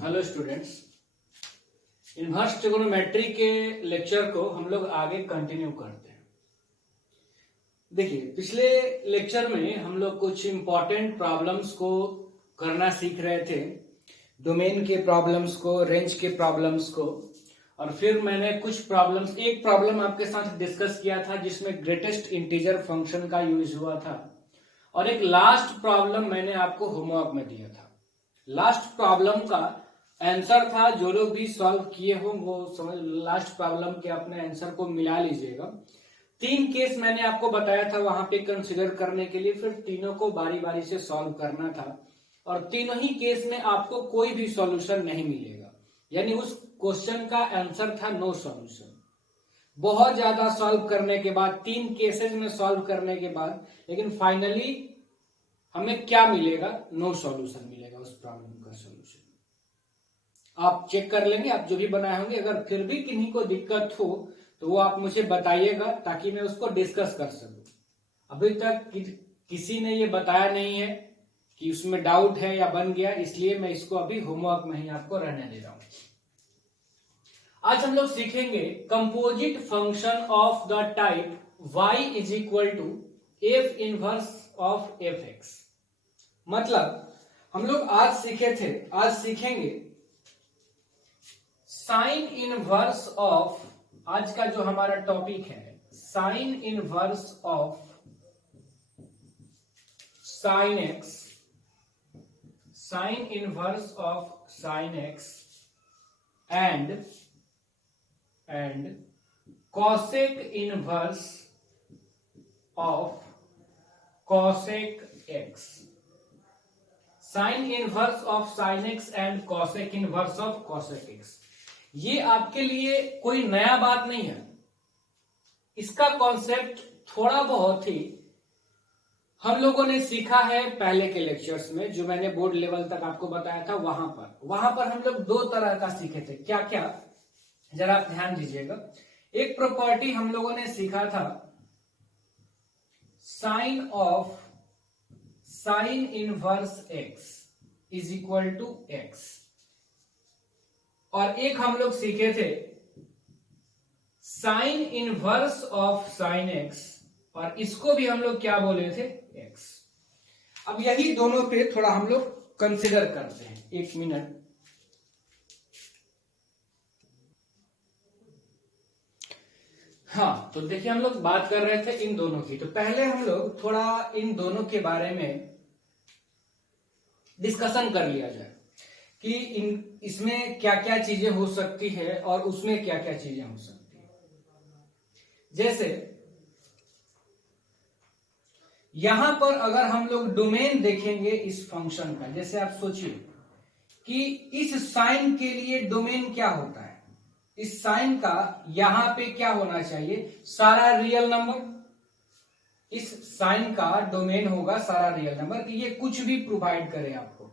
Hello students, inverse trigonometry के lecture को हम लोग आगे कंटिन्यू करते हैं। देखिए, पिछले लेक्चर में हम लोग कुछ इंपॉर्टेंट प्रॉब्लम्स को करना सीख रहे थे, डोमेन के प्रॉब्लम्स को, रेंज के प्रॉब्लम्स को, और फिर मैंने कुछ प्रॉब्लम्स, एक प्रॉब्लम आपके साथ डिस्कस किया था जिसमें ग्रेटेस्ट इंटीजर फंक्शन का यूज हुआ था, और एक लास्ट प्रॉब्लम मैंने आपको होमवर्क में दिया था। लास्ट प्रॉब्लम का आंसर था, जो लोग भी सॉल्व किए हो वो समझ, लास्ट प्रॉब्लम के अपने आंसर को मिला लीजिएगा। 3 केस मैंने आपको बताया था वहां पे कंसिडर करने के लिए, फिर तीनों को बारी बारी से सॉल्व करना था, और तीनों ही केस में आपको कोई भी सॉल्यूशन नहीं मिलेगा, यानी उस क्वेश्चन का आंसर था नो सॉल्यूशन। बहुत ज्यादा सॉल्व करने के बाद, 3 केसेस में सॉल्व करने के बाद, लेकिन फाइनली हमें क्या मिलेगा? नो सॉल्यूशन मिलेगा उस प्रॉब्लम का सॉल्यूशन। आप चेक कर लेंगे, आप जो भी बनाए होंगे। अगर फिर भी किन्हीं को दिक्कत हो तो वो आप मुझे बताइएगा ताकि मैं उसको डिस्कस कर सकूं। अभी तक किसी ने ये बताया नहीं है कि उसमें डाउट है या बन गया, इसलिए मैं इसको अभी होमवर्क में ही आपको रहने दे रहा हूं। आज हम लोग सीखेंगे composite function of the type y is equal to F inverse of F X. मतलब हम लोग आज सीखेंगे साइन इनवर्स ऑफ, आज का जो हमारा टॉपिक है sign inverse of sine x, sign inverse of sine x and cosec inverse of cosec x. Sign inverse of sine x and cosec inverse of cosec x, ये आपके लिए कोई नया बात नहीं है। इसका कॉन्सेप्ट थोड़ा बहुत ही हम लोगों ने सीखा है पहले के लेक्चर्स में, जो मैंने बोर्ड लेवल तक आपको बताया था। वहां पर हम लोग 2 तरह का सीखे थे। क्या क्या, जरा आप ध्यान दीजिएगा। एक प्रॉपर्टी हम लोगों ने सीखा था, sine of sine inverse X is equal to X, और एक हम लोग सीखे थे sine inverse of sine X, और इसको भी हम लोग क्या बोले थे? एक्स। अब यही दोनों पे थोड़ा हम लोग कंसिडर करते हैं। 1 मिनट। हाँ, तो देखिए, हम लोग बात कर रहे थे इन दोनों की, तो पहले हम लोग थोड़ा इन दोनों के बारे में डिस्कशन कर लिया जाए कि इसमें क्या क्या चीजें हो सकती है और उसमें क्या क्या चीजें हो सकती है। जैसे यहां पर अगर हम लोग डोमेन देखेंगे इस फंक्शन का, जैसे आप सोचिए कि इस साइन के लिए डोमेन क्या होता है। इस साइन का यहां पे क्या होना चाहिए? सारा रियल नंबर। इस साइन का डोमेन होगा सारा रियल नंबर, कि ये कुछ भी प्रोवाइड करे आपको।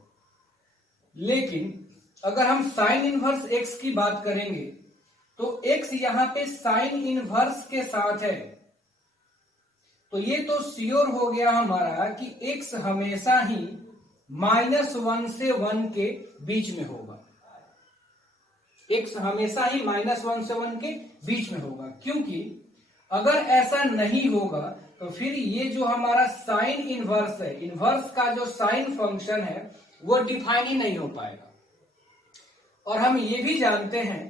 लेकिन अगर हम साइन इनवर्स एक्स की बात करेंगे तो एक्स यहां पे साइन इनवर्स के साथ है, तो ये तो श्योर हो गया हमारा कि एक्स हमेशा ही -1 से 1 के बीच में होगा। एक्स हमेशा ही -1 से 1 के बीच में होगा, क्योंकि अगर ऐसा नहीं होगा तो फिर ये जो हमारा साइन इनवर्स है, इनवर्स का जो साइन फंक्शन है वो डिफाइन ही नहीं हो पाएगा। और हम ये भी जानते हैं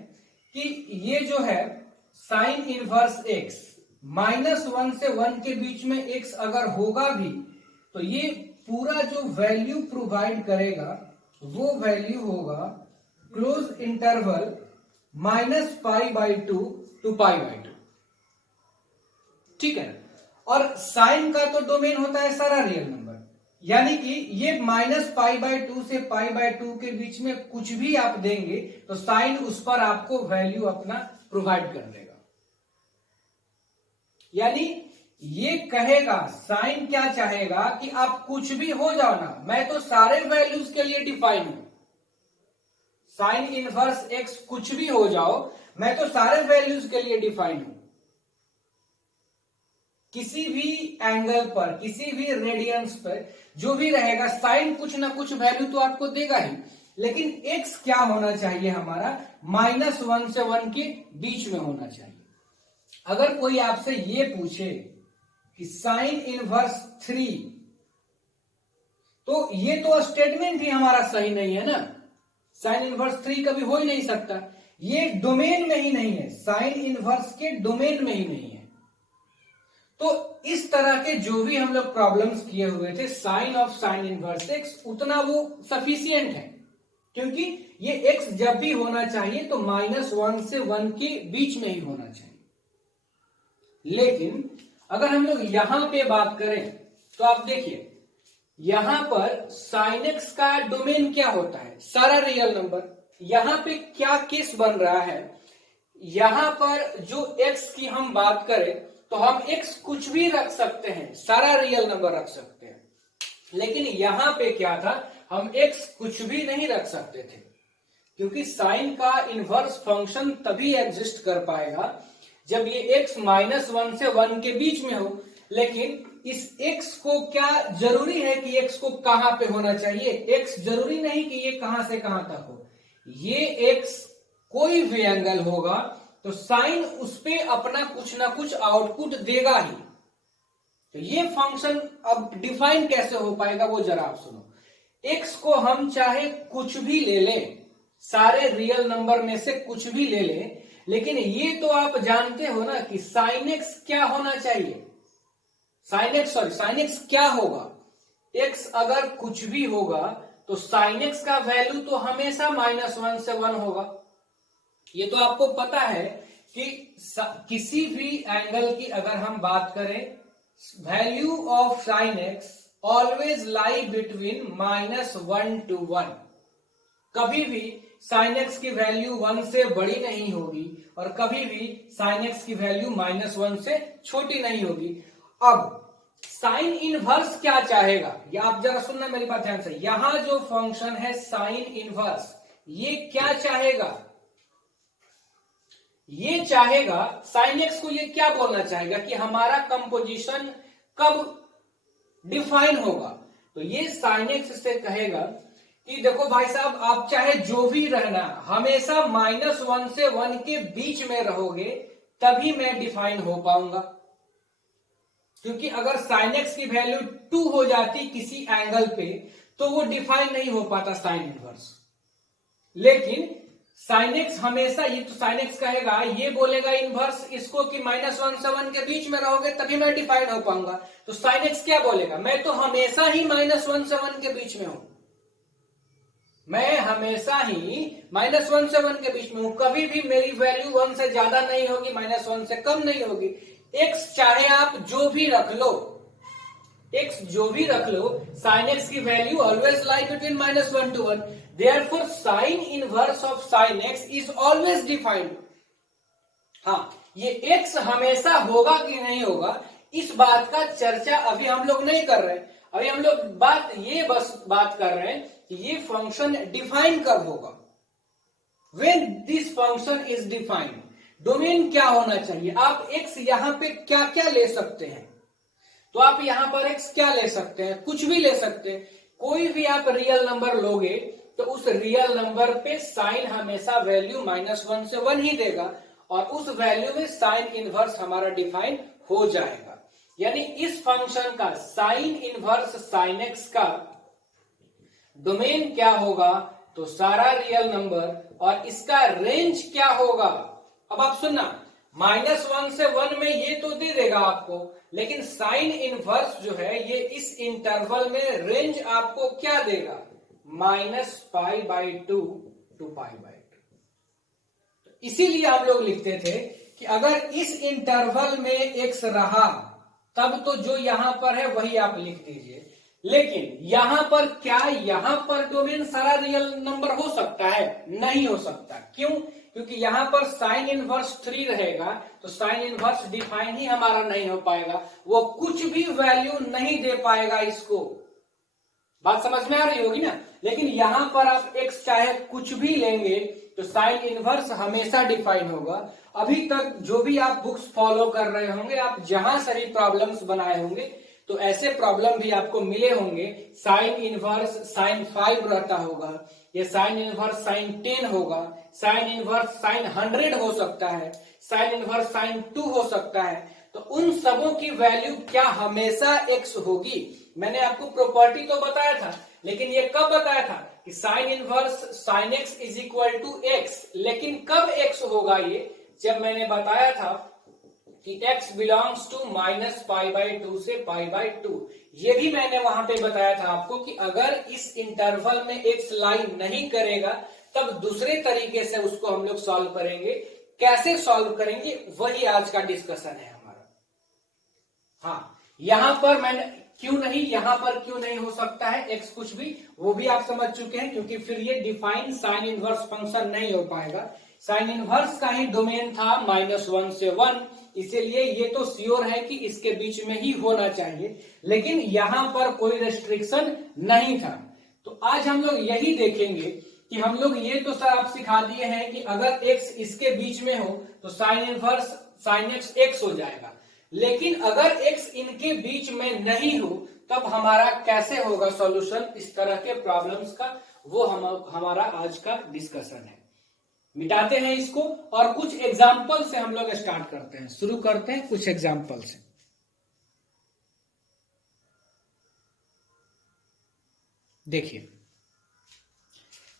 कि ये जो है साइन इनवर्स एक्स, -1 से 1 के बीच में एक्स अगर होगा भी तो ये पूरा जो वैल्यू प्रोवाइड करेगा वो वैल्यू होगा क्लोज इंटरवल -π/2 to π/2। ठीक है। और साइन का तो डोमेन होता है सारा रियल नंबर, यानी कि ये -π/2 से π/2 के बीच में कुछ भी आप देंगे तो साइन उस पर आपको वैल्यू अपना प्रोवाइड कर देगा। यानी ये कहेगा, साइन क्या चाहेगा कि आप कुछ भी हो जाओ ना, मैं तो सारे वैल्यूज के लिए डिफाइन हूं। साइन इनवर्स एक्स कुछ भी हो जाओ, मैं तो सारे वैल्यूज के लिए डिफाइन हूं। किसी भी एंगल पर, किसी भी रेडियंस पर जो भी रहेगा, साइन कुछ ना कुछ वैल्यू तो आपको देगा ही। लेकिन x क्या होना चाहिए हमारा, -1 से 1 के बीच में होना चाहिए। अगर कोई आपसे ये पूछे कि साइन इनवर्स 3, तो ये तो स्टेटमेंट ही हमारा सही नहीं है ना। साइन इनवर्स 3 कभी हो ही नहीं सकता, ये डोमेन में ही नहीं है, साइन इनवर्स के डोमेन में ही नहीं है। तो इस तरह के जो भी हम लोग प्रॉब्लम्स किए हुए थे sine of sine inverse X, उतना वो सफिशियंट है, क्योंकि ये एक्स जब भी होना चाहिए तो -1 से 1 के बीच में ही होना चाहिए। लेकिन अगर हम लोग यहां पे बात करें तो आप देखिए, यहां पर साइन एक्स का डोमेन क्या होता है, सारा रियल नंबर। यहां पे क्या केस बन रहा है, यहां पर जो एक्स की हम बात करें तो हम एक्स कुछ भी रख सकते हैं, सारा रियल नंबर रख सकते हैं। लेकिन यहां पे क्या था, हम एक्स कुछ भी नहीं रख सकते थे, क्योंकि साइन का इनवर्स फंक्शन तभी एग्जिस्ट कर पाएगा जब ये एक्स -1 से 1 के बीच में हो। लेकिन इस एक्स को क्या जरूरी है कि एक्स को कहां पे होना चाहिए, एक्स जरूरी नहीं कि ये कहां से कहां तक हो। ये एक्स कोई भी एंगल होगा तो साइन उस पे अपना कुछ ना कुछ आउटपुट देगा ही। तो ये फंक्शन अब डिफाइन कैसे हो पाएगा वो जरा आप सुनो। एक्स को हम चाहे कुछ भी ले लें, सारे रियल नंबर में से कुछ भी ले लें, लेकिन ये तो आप जानते हो ना कि साइन एक्स क्या होना चाहिए, साइन एक्स क्या होगा। एक्स अगर कुछ भी होगा तो साइन एक्स का वैल्यू तो हमेशा -1 से 1 होगा। ये तो आपको पता है कि किसी भी एंगल की अगर हम बात करें, value of sine x always lie between -1 to 1। कभी भी साइन एक्स की वैल्यू 1 से बड़ी नहीं होगी और कभी भी साइन एक्स की वैल्यू -1 से छोटी नहीं होगी। अब साइन इनवर्स क्या चाहेगा, या आप जरा सुनना मेरी बात ध्यान से। यहां जो फंक्शन है साइन इनवर्स, ये क्या चाहेगा, ये चाहेगा साइन एक्स को, ये क्या बोलना चाहेगा कि हमारा कंपोजिशन कब डिफाइन होगा। तो ये साइन एक्स से कहेगा कि देखो भाई साहब, आप चाहे जो भी रहना, हमेशा -1 से 1 के बीच में रहोगे तभी मैं डिफाइन हो पाऊंगा। क्योंकि अगर साइन एक्स की वैल्यू 2 हो जाती किसी एंगल पे तो वो डिफाइन नहीं हो पाता साइन इनवर्स। लेकिन साइन एक्स हमेशा, ये तो साइन एक्स कहेगा, ये बोलेगा इनवर्स इसको कि -1 से 1 के बीच में रहोगे तभी मैं डिफाइन हो पाऊंगा। तो साइन एक्स क्या बोलेगा, मैं तो हमेशा ही -1 से 1 के बीच में हूं, मैं हमेशा ही -1 से 1 के बीच में हूं, कभी भी मेरी वैल्यू 1 से ज्यादा नहीं होगी, -1 से कम नहीं होगी। एक्स चाहे आप जो भी रख लो, एक्स जो भी रख लो, साइन एक्स की value always lie between -1 to 1। Therefore, sin inverse of sin x is always defined। हाँ, ये x हमेशा होगा कि नहीं होगा, इस बात का चर्चा अभी हम लोग नहीं कर रहे हैं। अभी हम लोग बस बात कर रहे हैं कि ये फंक्शन डिफाइन कब होगा। When this function is defined, domain क्या होना चाहिए। आप x यहां पे क्या क्या ले सकते हैं, तो आप यहां पर x क्या ले सकते हैं, कुछ भी ले सकते हैं। कोई भी आप रियल नंबर लोगे तो उस रियल नंबर पे साइन हमेशा वैल्यू -1 से 1 ही देगा और उस वैल्यू में साइन इनवर्स हमारा डिफाइन हो जाएगा। यानी इस फंक्शन का साइन इनवर्स साइन एक्स का डोमेन क्या होगा, तो सारा रियल नंबर, और इसका रेंज क्या होगा। अब आप सुनना, -1 से 1 में ये तो दे देगा आपको, लेकिन साइन इनवर्स जो है ये इस इंटरवल में रेंज आपको क्या देगा, -π/2 to π/2। इसीलिए आप लोग लिखते थे कि अगर इस इंटरवल में एक्स रहा तब तो जो यहां पर है वही आप लिख दीजिए। लेकिन यहां पर क्या, यहां पर डोमेन सारा रियल नंबर हो सकता है, नहीं हो सकता। क्यों, क्योंकि यहां पर साइन इनवर्स 3 रहेगा तो साइन इनवर्स डिफाइन ही हमारा नहीं हो पाएगा, वो कुछ भी वैल्यू नहीं दे पाएगा इसको। बात समझ में आ रही होगी ना। लेकिन यहां पर आप x चाहे कुछ भी लेंगे तो साइन इनवर्स हमेशा डिफाइन होगा। अभी तक जो भी आप बुक्स फॉलो कर रहे होंगे, आप जहां सारी प्रॉब्लम्स बनाए होंगे तो ऐसे प्रॉब्लम भी आपको मिले होंगे। साइन इनवर्स sin 5 रहता होगा ये साइन इनवर्स साइन 10 होगा, साइन इनवर्स साइन 100 हो सकता है, साइन इनवर्स साइन 2 हो सकता है। तो उन सबों की वैल्यू क्या हमेशा x होगी? मैंने आपको प्रॉपर्टी तो बताया था, लेकिन ये कब बताया था कि sine inverse sine x is equal to X, लेकिन कब x होगा? ये जब मैंने बताया था कि x बिलोंग्स टू -π/2 से π/2। ये भी मैंने वहां पे बताया था आपको कि अगर इस इंटरवल में x लाइन नहीं करेगा तब दूसरे तरीके से उसको हम लोग सॉल्व करेंगे। कैसे सॉल्व करेंगे वही आज का डिस्कशन है हमारा। हाँ, यहां पर मैंने यहां पर क्यों नहीं हो सकता है x कुछ भी, वो भी आप समझ चुके हैं, क्योंकि फिर ये डिफाइन साइन इनवर्स फंक्शन नहीं हो पाएगा। साइन इनवर्स का ही डोमेन था -1 से 1, इसीलिए ये तो श्योर है कि इसके बीच में ही होना चाहिए, लेकिन यहां पर कोई रेस्ट्रिक्शन नहीं था। तो आज हम लोग यही देखेंगे कि हम लोग ये तो सर आप सिखा दिए हैं कि अगर x इसके बीच में हो तो sine inverse sine x x हो जाएगा, लेकिन अगर x इनके बीच में नहीं हो तब हमारा कैसे होगा सॉल्यूशन इस तरह के प्रॉब्लम्स का, वो हमारा आज का डिस्कशन है। मिटाते हैं इसको और कुछ एग्जाम्पल से हम लोग स्टार्ट करते हैं, शुरू करते हैं कुछ एग्जाम्पल से। देखिए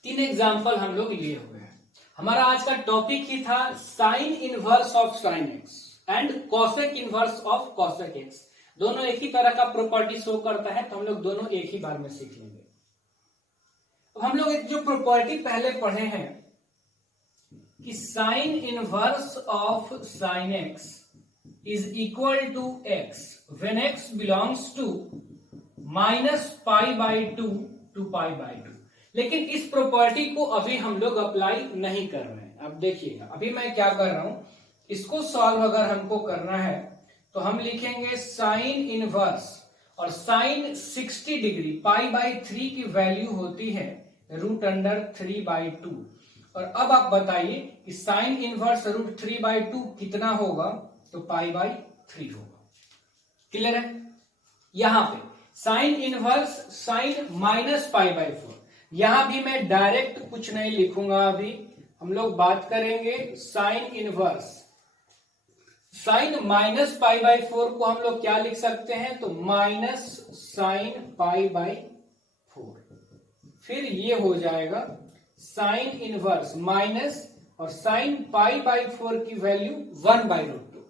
3 एग्जाम्पल हम लोग लिए हुए हैं। हमारा आज का टॉपिक ही था sign inverse of sine x and cosec inverse of cosec x. दोनों एक ही तरह का प्रॉपर्टी शो करता है, तो हम लोग दोनों एक ही बार में सीख लेंगे। अब हम लोग एक जो प्रॉपर्टी पहले पढ़े हैं कि sine inverse of sine x is equal to x when x belongs to -π/2 to π/2। लेकिन इस प्रॉपर्टी को अभी हम लोग अप्लाई नहीं कर रहे हैं। अब देखिएगा, अभी मैं क्या कर रहा हूं, इसको सॉल्व अगर हमको करना है तो हम लिखेंगे साइन इनवर्स, और साइन 60 डिग्री π/3 की वैल्यू होती है √3/2। और अब आप बताइए कि साइन इनवर्स √3/2 कितना होगा, तो π/3 होगा। क्लियर है? यहां पे साइन इनवर्स साइन -π/4, यहां भी मैं डायरेक्ट कुछ नहीं लिखूंगा। अभी हम लोग बात करेंगे साइन इनवर्स साइन -π/4 को हम लोग क्या लिख सकते हैं, तो -sin π/4। फिर ये हो जाएगा साइन इनवर्स माइनस और साइन π/4 की वैल्यू 1/√2।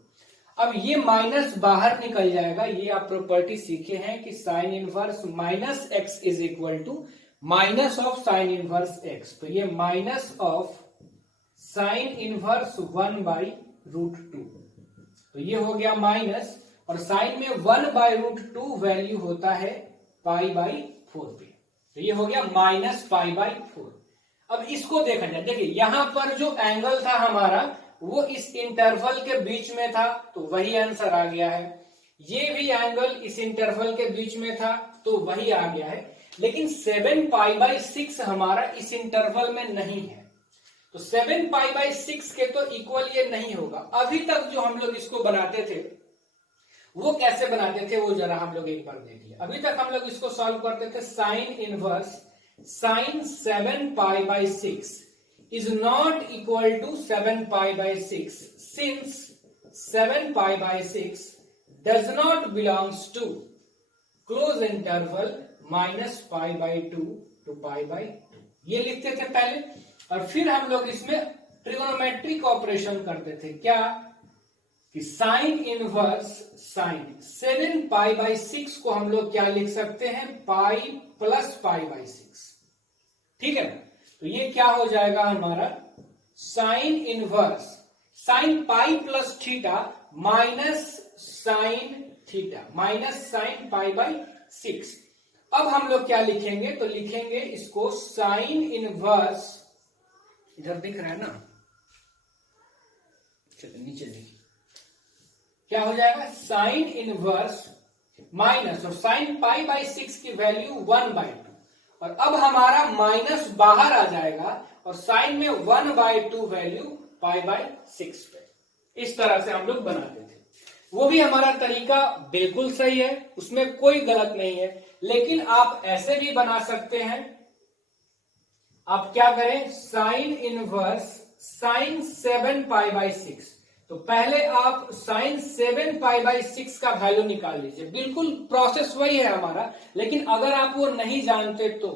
अब ये माइनस बाहर निकल जाएगा। ये आप प्रॉपर्टी सीखे हैं कि sine inverse -x is equal to minus of sine inverse x। तो ये माइनस ऑफ साइन इनवर्स 1/√2, तो ये हो गया माइनस, और साइन में 1/√2 वैल्यू होता है π/4 पे, तो ये हो गया -π/4। अब इसको देखा जाए, देखिए यहां पर जो एंगल था हमारा वो इस इंटरवल के बीच में था, तो वही आंसर आ गया है। ये भी एंगल इस इंटरवल के बीच में था, तो वही आ गया है। लेकिन 7π/6 हमारा इस इंटरवल में नहीं है, तो 7π/6 के तो इक्वल ये नहीं होगा। अभी तक जो हम लोग इसको बनाते थे वो कैसे बनाते थे, वो जरा हम लोग एक बार देखिए। अभी तक हम लोग इसको सॉल्व करते थे sine inverse sine 7π/6 is not equal to 7π/6 since 7π/6 does not belongs to close interval -π/2 to π/2। ये लिखते थे पहले, और फिर हम लोग इसमें ट्रिगोनोमेट्रिक ऑपरेशन करते थे। क्या कि साइन इनवर्स साइन 7π/6 को हम लोग क्या लिख सकते हैं, पाई प्लस π/6। ठीक है, तो ये क्या हो जाएगा हमारा sine inverse sine pi plus theta minus sine theta minus sine π/6। अब हम लोग क्या लिखेंगे, तो लिखेंगे इसको साइन इनवर्स, इधर दिख रहा है ना, चलिए नीचे देखिए क्या हो जाएगा, साइन इनवर्स माइनस और साइन π/6 की वैल्यू 1/2, और अब हमारा माइनस बाहर आ जाएगा और साइन में 1/2 वैल्यू π/6 पे। इस तरह से हम लोग बनाते थे। वो भी हमारा तरीका बिल्कुल सही है, उसमें कोई गलत नहीं है। लेकिन आप ऐसे भी बना सकते हैं, आप क्या करें, साइन इनवर्स साइन 7π/6। तो पहले आप साइन 7π/6 का वैल्यू निकाल लीजिए। बिल्कुल प्रोसेस वही है हमारा, लेकिन अगर आप वो नहीं जानते तो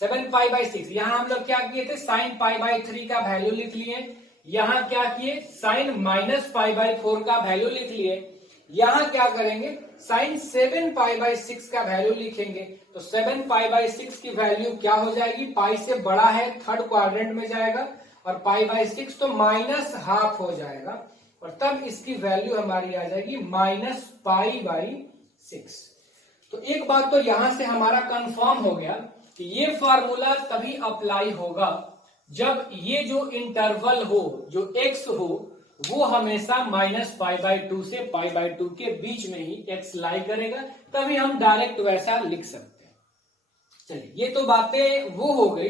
7π/6 यहां हम लोग क्या किए थे, साइन π/3 का वैल्यू लिख लिए। यहां क्या किए, साइन -π/4 का वैल्यू लिख लिए। यहां क्या करेंगे, साइन 7π/6 का वैल्यू लिखेंगे। तो 7π/6 की वैल्यू क्या हो जाएगी, पाई से बड़ा है, थर्ड क्वाड्रेंट में जाएगा, और π/6 तो -½ हो जाएगा, और तब इसकी वैल्यू हमारी आ जाएगी -π/6। तो एक बात तो यहां से हमारा कंफर्म हो गया कि ये फार्मूला तभी अप्लाई होगा जब ये जो इंटरवल हो, जो x हो, वो हमेशा -π/2 से π/2 के बीच में ही x लाई करेगा, तभी हम डायरेक्ट वैसा लिख सकते हैं। चलिए, ये तो बातें वो हो गई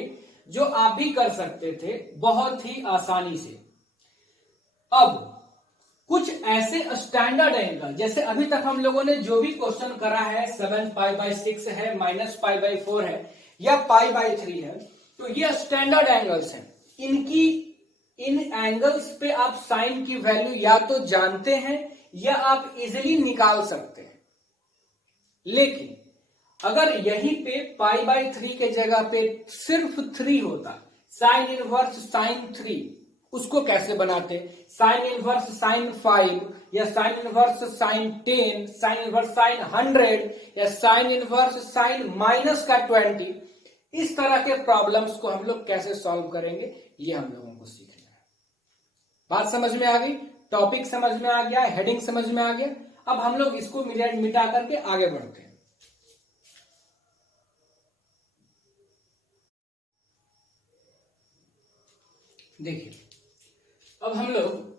जो आप भी कर सकते थे बहुत ही आसानी से। अब कुछ ऐसे स्टैंडर्ड एंगल, जैसे अभी तक हम लोगों ने जो भी क्वेश्चन करा है, 7π/6 है, -π/4 है या π/3 है, तो ये स्टैंडर्ड एंगल्स हैं। इन एंगल्स पे आप साइन की वैल्यू या तो जानते हैं या आप इजिली निकाल सकते हैं। लेकिन अगर यहीं पे π/3 के जगह पे सिर्फ 3 होता, साइन इनवर्स साइन 3, उसको कैसे बनाते, साइन इनवर्स साइन 5 या sign inverse sign 10, sign inverse sign 100 या साइन इनवर्स साइन -20, इस तरह के प्रॉब्लम्स को हम लोग कैसे सॉल्व करेंगे, ये हम लोगों को सीखना है। बात समझ में आ गई, टॉपिक समझ में आ गया, हेडिंग समझ में आ गया। अब हम लोग इसको मिटा करके आगे बढ़ते हैं। देखिए, अब हम लोग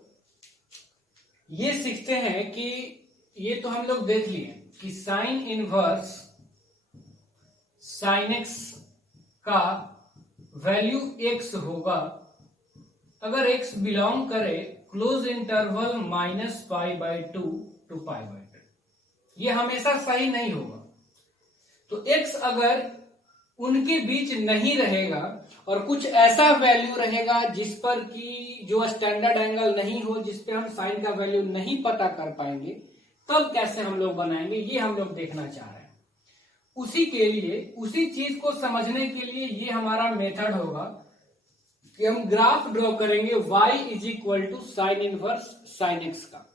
ये सीखते हैं कि ये तो हम लोग देख लिए कि साइन इनवर्स साइन x का वैल्यू x होगा अगर x बिलोंग करे क्लोज इंटरवल -π/2 टू π/2। ये हमेशा सही नहीं होगा। तो x अगर उनके बीच नहीं रहेगा और कुछ ऐसा वैल्यू रहेगा जिस पर कि जो स्टैंडर्ड एंगल नहीं हो, जिस पे हम साइन का वैल्यू नहीं पता कर पाएंगे, तब कैसे हम लोग बनाएंगे, ये हम लोग देखना चाह रहे हैं। उसी के लिए, उसी चीज को समझने के लिए ये हमारा मेथड होगा कि हम ग्राफ ड्रॉ करेंगे y = sign inverse sine x का।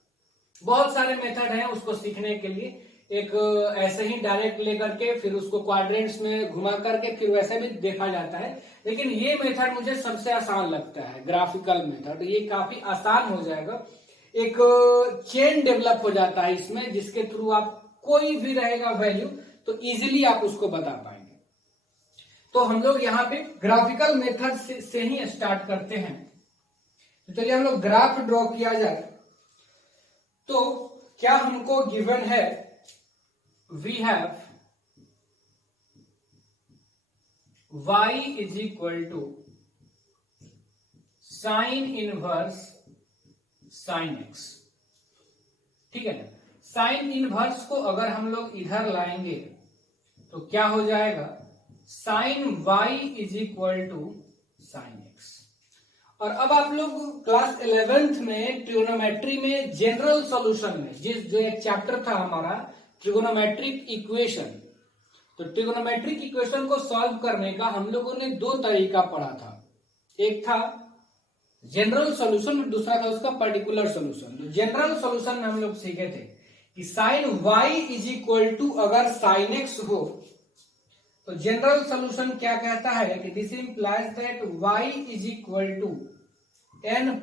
बहुत सारे मेथड हैं उसको सीखने के लिए, एक ऐसे ही डायरेक्ट लेकर के फिर उसको क्वाड्रेंट्स में घुमा करके फिर वैसे भी देखा जाता है, लेकिन ये मेथड मुझे सबसे आसान लगता है, ग्राफिकल मेथड। ये काफी आसान हो जाएगा, एक चेन डेवलप हो जाता है इसमें, जिसके थ्रू आप कोई भी रहेगा वैल्यू तो इजीली आप उसको बता पाएंगे। तो हम लोग यहाँ पे ग्राफिकल मेथड से ही स्टार्ट करते हैं। तो चलिए हम लोग ग्राफ ड्रॉ किया जाए। तो क्या हमको गिवन है, we have y = sign inverse sine x, ठीक है ना। साइन इनवर्स को अगर हम लोग इधर लाएंगे तो क्या हो जाएगा, साइन y = साइन x। और अब आप लोग क्लास 11th में ट्रिग्नोमेट्री में जनरल सॉल्यूशन में जो एक चैप्टर था हमारा ट्रिगोनोमेट्रिक इक्वेशन, तो ट्रिगोनोमेट्रिक इक्वेशन को सॉल्व करने का हम लोगों ने दो तरीका पढ़ा था। एक था जनरल सॉल्यूशन और दूसरा था उसका पर्टिकुलर सॉल्यूशन। तो जनरल सॉल्यूशन में हम लोग सीखे थे कि साइन y = अगर साइन x हो तो जनरल सॉल्यूशन क्या कहता है कि this implies that y = n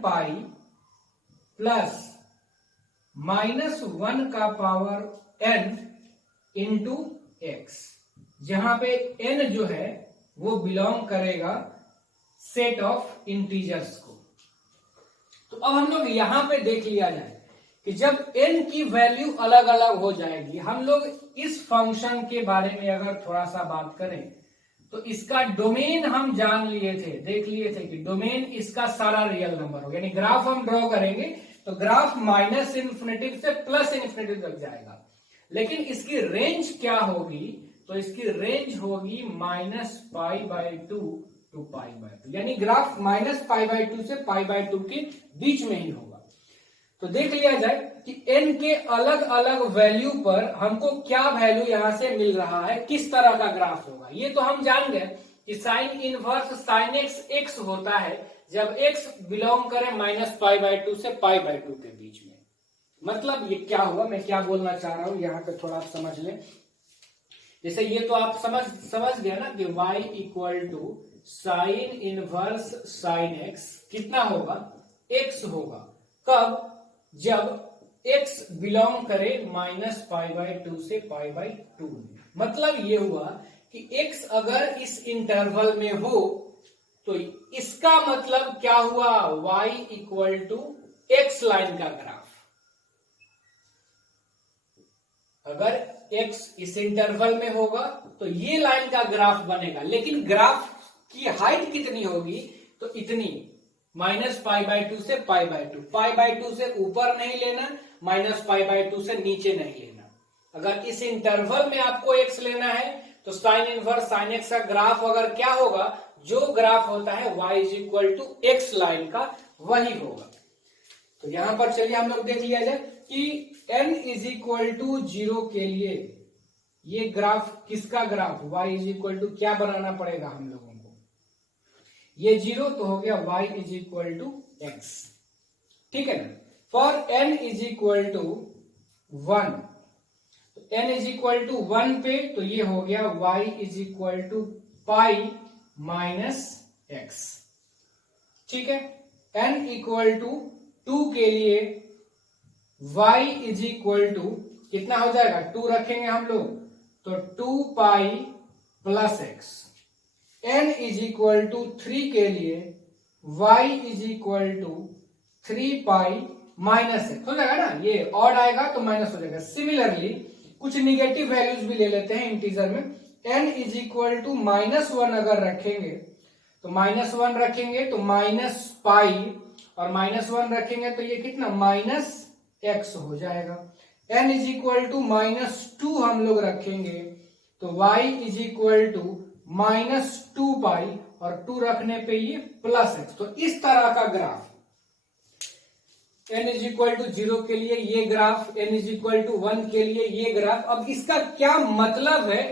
plus -1 का पावर n इंटू x, जहां पे n जो है वो बिलोंग करेगा सेट ऑफ इंटीजर्स को। तो अब हम लोग यहां पे देख लिया जाए कि जब n की वैल्यू अलग अलग हो जाएगी, हम लोग इस फंक्शन के बारे में अगर थोड़ा सा बात करें तो इसका डोमेन हम जान लिए थे, देख लिए थे कि डोमेन इसका सारा रियल नंबर होगा। यानी ग्राफ हम ड्रॉ करेंगे तो ग्राफ -∞ से +∞ तक जाएगा, लेकिन इसकी रेंज क्या होगी, तो इसकी रेंज होगी -π/2 टू पाई बाय टू, यानी graph minus pi by two से पाई बाय टू के बीच में ही होगा। तो देख लिया जाए कि n के अलग अलग वैल्यू पर हमको क्या वैल्यू यहां से मिल रहा है, किस तरह का ग्राफ होगा। ये तो हम जान गए कि sine inverse sine x x होता है जब x बिलोंग करे माइनस पाई बाय टू से पाई बाय टू के बीच में। मतलब ये क्या हुआ, मैं क्या बोलना चाह रहा हूं यहां पे थोड़ा आप समझ लें। जैसे ये तो आप समझ गया ना कि y equal to sine inverse sine x कितना होगा, x होगा। कब, जब x बिलोंग करे माइनस पाई बाय टू से पाई बाय टू में। मतलब ये हुआ कि x अगर इस इंटरवल में हो तो इसका मतलब क्या हुआ, y equal to x line का ग्राफ। अगर x इस इंटरवल में होगा तो ये लाइन का ग्राफ बनेगा, लेकिन ग्राफ की हाइट कितनी होगी, तो इतनी, माइनस पाई बाय टू से pi by to. Pi by two से ऊपर नहीं लेना, माइनस पाई बाय टू से नीचे नहीं लेना। अगर इस इंटरवल में आपको x लेना है तो साइन इनवर्स साइन एक्स का ग्राफ अगर क्या होगा, जो ग्राफ होता है y is equal to x line का वही होगा। तो यहां पर चलिए हम लोग देख लिया जाए कि n इज इक्वल टू 0 के लिए ये ग्राफ किसका graph, y is equal to क्या बनाना पड़ेगा हम लोगों को, ये 0 तो हो गया y is equal to x, ठीक है ना। For n is equal to 1, तो n इज इक्वल टू 1 पे तो ये हो गया y is equal to pi minus x, ठीक है। n इक्वल टू 2 के लिए y इज इक्वल टू कितना हो जाएगा, 2 रखेंगे हम लोग तो 2 pi plus x. n is equal to 3 के लिए y is equal to 3 pi minus x हो जाएगा ना, ये ऑड आएगा तो माइनस हो जाएगा। सिमिलरली कुछ निगेटिव वैल्यूज भी ले लेते हैं इंटीजर में। n इज इक्वल टू -1 अगर रखेंगे तो -1 रखेंगे तो माइनस पाई, और -1 रखेंगे तो ये कितना माइनस एक्स हो जाएगा। n इज इक्वल टू -2 हम लोग रखेंगे तो y इज इक्वल टू -2 पाई, और 2 रखने पे ये प्लस एक्स। तो इस तरह का graph n is equal to 0 के लिए ये graph, n is equal to 1 के लिए ये ग्राफ। अब इसका क्या मतलब है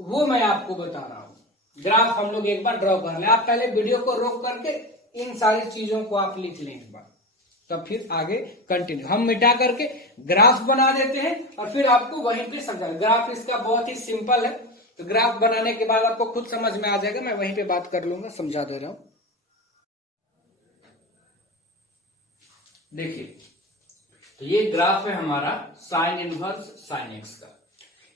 वो मैं आपको बता रहा हूं। ग्राफ हम लोग एक बार ड्रॉ कर ले, आप पहले वीडियो को रोक करके इन सारी चीजों को आप लिख लें एक बार, तब फिर आगे कंटिन्यू। हम मिटा करके ग्राफ बना देते हैं और फिर आपको वहीं पे समझा। ग्राफ इसका बहुत ही सिंपल है, तो ग्राफ बनाने के बाद आपको खुद समझ में आ जाएगा, मैं वहीं पे बात कर लूंगा, समझा दे रहा हूं। देखिए, तो ये ग्राफ है हमारा साइन इनवर्स साइन एक्स का।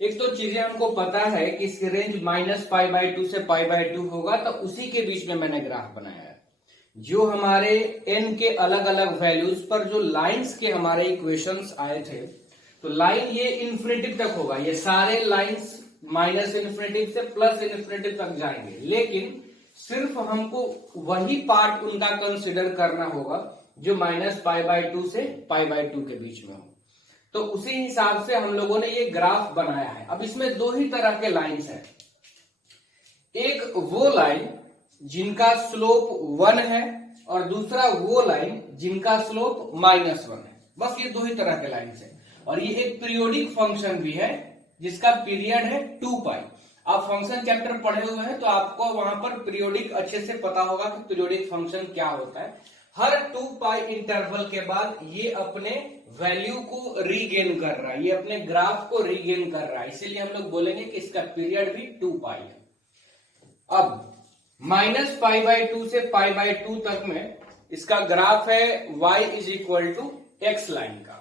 एक तो चीजें हमको पता है कि इसकी range minus pi by two से पाई बाय टू होगा, तो उसी के बीच में मैंने ग्राफ बनाया है। जो हमारे n के अलग अलग वैल्यूज पर जो लाइंस के हमारे इक्वेशंस आए थे, तो लाइन ये इन्फिनिटी तक होगा, ये सारे लाइंस माइनस इन्फिनिटी से प्लस इन्फिनिटी तक जाएंगे, लेकिन सिर्फ हमको वही पार्ट उनका कंसिडर करना होगा जो माइनस पाई बाय टू से पाई बाय टू के बीच में हो। तो उसी हिसाब से हम लोगों ने ये ग्राफ बनाया है। अब इसमें दो ही तरह के लाइंस हैं, एक वो लाइन जिनका स्लोप 1 है और दूसरा वो लाइन जिनका स्लोप -1 है। बस ये दो ही तरह के लाइंस हैं। और ये एक पीरियोडिक फंक्शन भी है जिसका पीरियड है 2 पाई। आप फंक्शन चैप्टर पढ़े हुए हैं तो आपको वहां पर पीरियोडिक अच्छे से पता होगा कि पीरियोडिक फंक्शन क्या होता है। हर 2 पाई इंटरवल के बाद ये अपने वैल्यू को रीगेन कर रहा है, ये अपने ग्राफ को रीगेन कर रहा है, इसीलिए हम लोग बोलेंगे कि इसका पीरियड भी 2 पाई है। अब माइनस पाई बाय टू से पाई बाय टू तक में इसका ग्राफ है y is equal to x line का।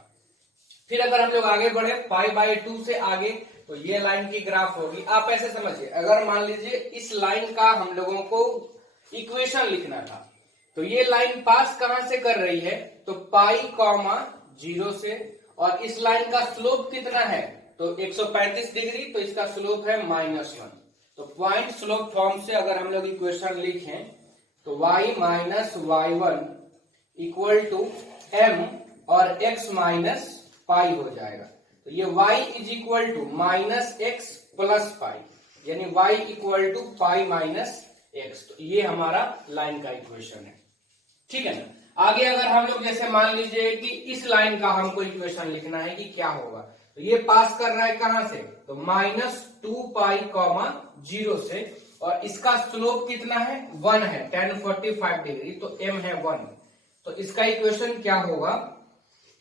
फिर अगर हम लोग आगे बढ़े पाई बाय टू से आगे, तो ये लाइन की ग्राफ होगी। आप ऐसे समझिए, अगर मान लीजिए इस लाइन का हम लोगों को इक्वेशन लिखना था, तो ये लाइन पास कहां से कर रही है, तो पाई कॉमा 0 से, और इस लाइन का स्लोप कितना है, तो 135 डिग्री, तो इसका स्लोप है -1। तो पॉइंट स्लोप फॉर्म से अगर हम लोग इक्वेशन लिखें तो y minus y1 equal to m और x माइनस पाई हो जाएगा। तो ये y is equal to -x plus pi, यानी y equal to pi minus x. तो ये हमारा लाइन का इक्वेशन है, ठीक है ना। आगे अगर हम लोग जैसे मान लीजिए कि इस लाइन का हमको इक्वेशन लिखना है कि क्या होगा, तो ये पास कर रहा है कहां से, तो -2π, 0 से, और इसका स्लोप कितना है, 1 है, tan 45 डिग्री, तो m है 1। तो इसका इक्वेशन क्या होगा,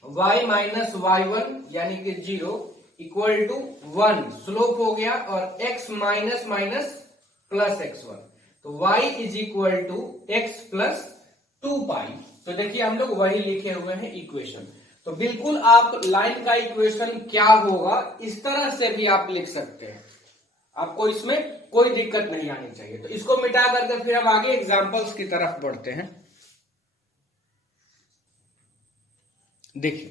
y माइनस y1 यानी कि 0 इक्वल टू 1, स्लोप हो गया, और x minus minus plus x1, तो y is equal to x plus 2π। तो देखिए हम लोग वही लिखे हुए हैं इक्वेशन। तो बिल्कुल आप लाइन का इक्वेशन क्या होगा इस तरह से भी आप लिख सकते हैं, आपको इसमें कोई दिक्कत नहीं आनी चाहिए। तो इसको मिटा करके फिर हम आगे एग्जांपल्स की तरफ बढ़ते हैं। देखिए,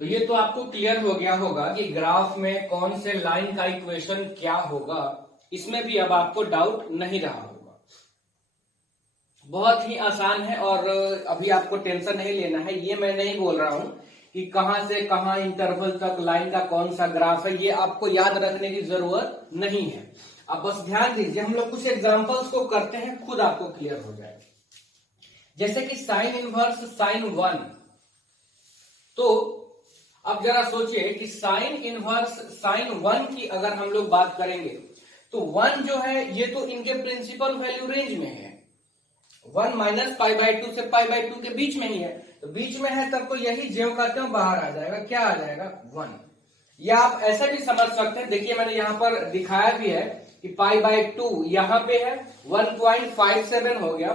तो ये तो आपको क्लियर हो गया होगा कि ग्राफ में कौन से लाइन का इक्वेशन क्या होगा, इसमें भी अब आपको डाउट नहीं रहा होगा। बहुत ही आसान है और अभी आपको टेंशन नहीं लेना है। ये मैं नहीं बोल रहा हूं कि कहां से कहां इंटरवल तक लाइन का कौन सा ग्राफ है, ये आपको याद रखने की जरूरत नहीं है। आप बस ध्यान दीजिए, हम लोग कुछ एग्जांपल्स को करते हैं, खुद आपको क्लियर हो जाएगा। जैसे कि साइन इनवर्स साइन 1, तो अब जरा सोचिए कि साइन इनवर्स साइन 1 की अगर हम लोग बात करेंगे तो 1 जो है ये तो इनके प्रिंसिपल वैल्यू रेंज में है, 1 माइनस π/2 से π/2 के बीच में ही है, तो बीच में है तब तो यही ज्यों का त्यों बाहर आ जाएगा, क्या आ जाएगा 1। या आप ऐसा भी समझ सकते हैं, देखिए मैंने यहां पर दिखाया भी है कि π/2 यहां पे है 1.57 हो गया,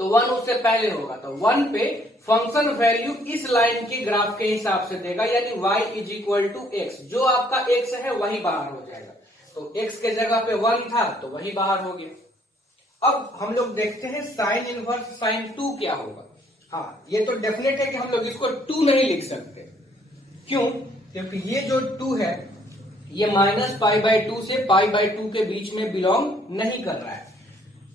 तो 1 उससे पहले होगा, तो 1 पे फंक्शन वैल्यू इस लाइन के ग्राफ के हिसाब से देगा, यानी y is equal to x, जो आपका x है वही बाहर हो जाएगा। तो x के जगह पे 1 था तो वही बाहर हो गया। अब हम लोग देखते हैं साइन इनवर्स साइन 2 क्या होगा। हाँ, ये तो डेफिनेट है कि हम लोग इसको 2 नहीं लिख सकते, क्यों, क्योंकि ये जो 2 है ये -π/2 से π/2 के बीच में बिलोंग नहीं कर रहा है,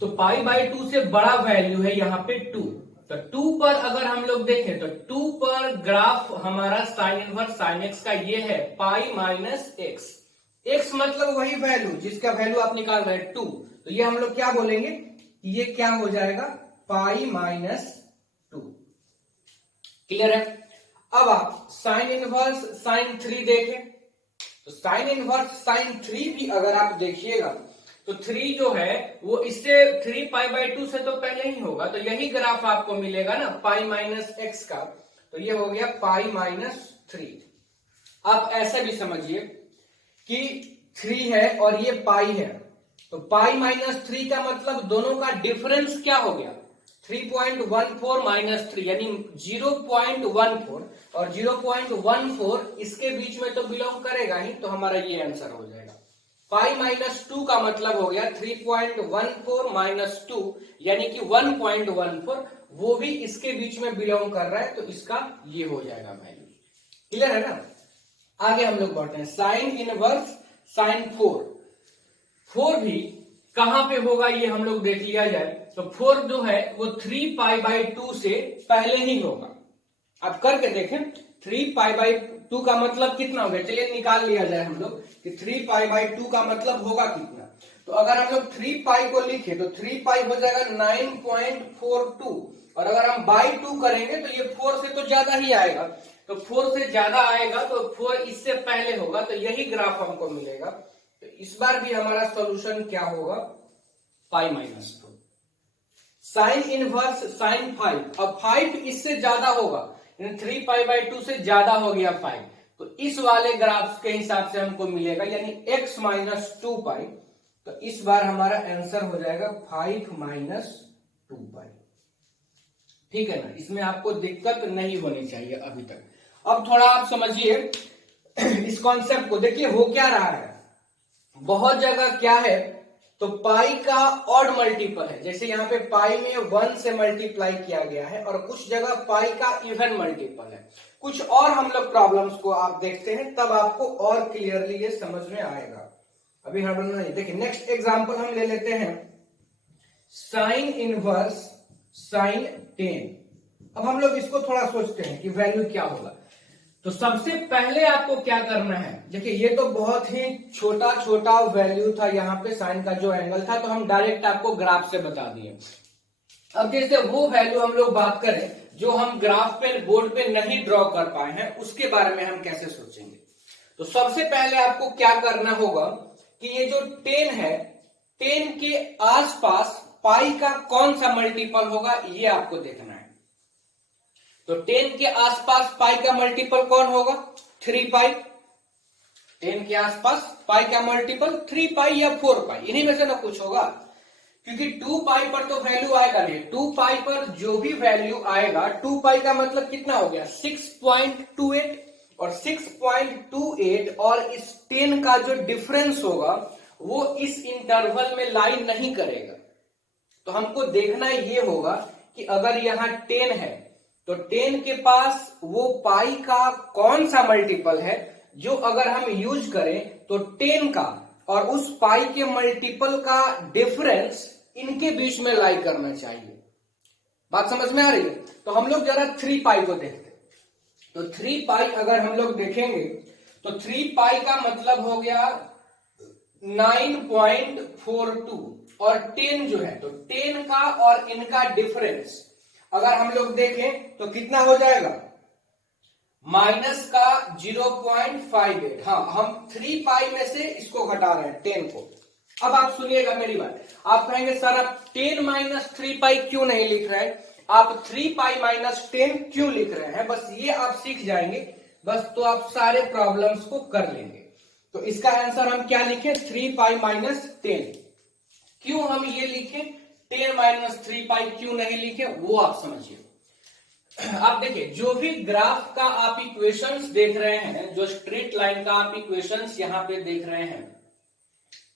तो π/2 से बड़ा वैल्यू है यहाँ पे 2, तो 2 पर अगर हम लोग देखें तो 2 पर ग्राफ हमारा साइन इनवर्स साइन एक्स का ये है पाई माइनस एक्स, एक्स मतलब वही वैल्यू जिसका वैल्यू आप निकाल रहे हैं 2, तो ये हम लोग क्या बोलेंगे कि ये क्या हो जाएगा पाई माइनस 2। क्लियर है। अब आप साइन इनवर्स साइन 3 देखें, तो साइन इनवर्स साइन 3 भी अगर आप देखिएगा तो 3 जो है वो इससे 3π/2 से तो पहले ही होगा, तो यही ग्राफ आपको मिलेगा ना पाई माइनस एक्स का, तो ये हो गया पाई माइनस 3। आप ऐसे भी समझिए कि 3 है और ये पाई है, तो पाई माइनस 3 का मतलब दोनों का डिफरेंस क्या हो गया 3.14 माइनस 3, यानी 0.14, और 0.14 इसके बीच में तो बिलोंग करेगा ही, तो हमारा ये आंसर हो जाएगा। पाई माइनस 2 का मतलब हो गया 3.14 माइनस 2, यानी कि 1.14, वो भी इसके बीच में बिलोंग कर रहा है, तो इसका ये हो जाएगा वैल्यू। क्लियर है ना। आगे हम लोग बढ़ते हैं साइन इनवर्स साइन 4, 4 भी कहां पे होगा ये हम लोग देख लिया जाए, तो 4 जो है वो 3π/2 से पहले ही होगा। अब करके देखें 3π/2 का मतलब कितना हो गया, चलिए निकाल लिया जाए हम लोग कि 3π/2 का मतलब होगा कितना। तो अगर हम लोग 3π को लिखे तो 3π हो जाएगा 9.42, और अगर हम बाई 2 करेंगे तो ये 4 से तो ज्यादा ही आएगा, तो 4 से ज्यादा आएगा तो 4 इससे पहले होगा, तो यही ग्राफ हमको मिलेगा। तो इस बार भी हमारा सॉल्यूशन क्या होगा pi minus 2। Sign inverse sign 5, अब 5 इससे ज्यादा होगा, 3π/2 से ज्यादा हो गया 5, तो इस वाले ग्राफ के हिसाब से हमको मिलेगा यानी x माइनस 2π, तो इस बार हमारा आंसर हो जाएगा 5 माइनस 2π। ठीक है ना, इसमें आपको दिक्कत नहीं होनी चाहिए अभी तक। अब थोड़ा आप समझिए इस कॉन्सेप्ट को, देखिए हो क्या रहा है, बहुत जगह क्या है तो पाई का ऑड मल्टीपल है, जैसे यहाँ पे पाई में 1 से मल्टीप्लाई किया गया है, और कुछ जगह पाई का इवन मल्टीपल है। कुछ और हम लोग प्रॉब्लम्स को आप देखते हैं तब आपको और क्लियरली ये समझ में आएगा, अभी हड़बड़ नहीं। देखिए नेक्स्ट एग्जांपल हम ले लेते हैं साइन इनवर्स साइन 10। अब हम लोग इसको थोड़ा सोचते हैं कि वैल्यू क्या होगा। तो सबसे पहले आपको क्या करना है, देखिए ये तो बहुत ही छोटा छोटा वैल्यू था, यहाँ पे साइन का जो एंगल था, तो हम डायरेक्ट आपको ग्राफ से बता दिए। अब जैसे वो वैल्यू हम लोग बात करें जो हम ग्राफ पे बोर्ड पे नहीं ड्रॉ कर पाए हैं, उसके बारे में हम कैसे सोचेंगे। तो सबसे पहले आपको क्या करना होगा कि ये जो 10 है, 10 के आसपास पाई का कौन सा मल्टीपल होगा ये आपको देखना है। तो 10 के आसपास पाई का मल्टीपल कौन होगा, 3 पाई। 10 के आसपास पाई का मल्टीपल 3 पाई या 4 पाई, इन्हीं में से ना कुछ होगा, क्योंकि 2 पाई पर तो वैल्यू आएगा नहीं। 2 पाई पर जो भी वैल्यू आएगा, 2 पाई का मतलब कितना हो गया, 6.28, और 6.28 और इस 10 का जो डिफरेंस होगा वो इस इंटरवल में लाइन नहीं करेगा। तो हमको देखना ये होगा कि अगर यहां 10 है तो 10 के पास वो पाई का कौन सा मल्टीपल है जो अगर हम यूज करें तो 10 का और उस पाई के मल्टीपल का डिफरेंस इनके बीच में लाई करना चाहिए। बात समझ में आ रही है। तो हम लोग जरा 3 पाई को देखते हैं। तो 3 पाई अगर हम लोग देखेंगे तो 3 पाई का मतलब हो गया 9.42, और 10 जो है तो 10 का और इनका डिफरेंस अगर हम लोग देखें तो कितना हो जाएगा, माइनस का 0.58। हाँ, हम 3 पाई में से इसको घटा रहे हैं 10 को। अब आप सुनिएगा मेरी बात, आप कहेंगे सर आप 10 माइनस 3 पाई क्यों नहीं लिख रहे हैं, आप 3 पाई माइनस 10 क्यों लिख रहे हैं, बस ये आप सीख जाएंगे बस, तो आप सारे प्रॉब्लम्स को कर लेंगे। तो इसका आंसर हम क्या लिखें, 3 पाई माइनस 10। क्यों हम ये लिखें 10 माइनस 3 पाई क्यों नहीं लिखे, वो आप समझिए। आप देखिए जो भी ग्राफ का आप इक्वेशंस देख रहे हैं, जो स्ट्रेट लाइन का आप इक्वेशंस यहां पे देख रहे हैं,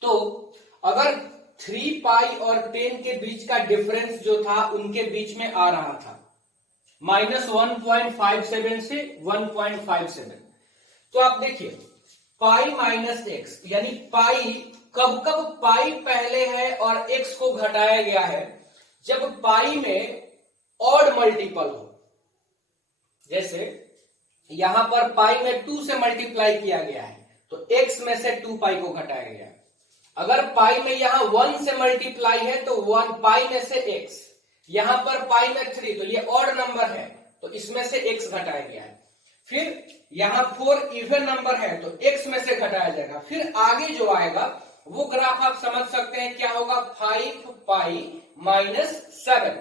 तो अगर 3 पाई और 10 के बीच का डिफरेंस जो था उनके बीच में आ रहा था माइनस 1.57 से 1.57, तो आप देखिए पाई माइनस एक्स, यानी पाई कब कब पाई पहले है और एक्स को घटाया गया है, जब पाई में ऑड मल्टीपल हो। जैसे यहां पर पाई में 2 से मल्टीप्लाई किया गया है तो एक्स में से 2 पाई को घटाया गया है। अगर पाई में यहां 1 से मल्टीप्लाई है तो 1 पाई में से एक्स, यहां पर पाई में 3, तो ये ऑड नंबर है तो इसमें से एक्स घटाया गया है। फिर यहां 4 इवन नंबर है तो एक्स में से घटाया जाएगा। फिर आगे जो आएगा वो ग्राफ आप समझ सकते हैं क्या होगा, 5 पाई माइनस 7,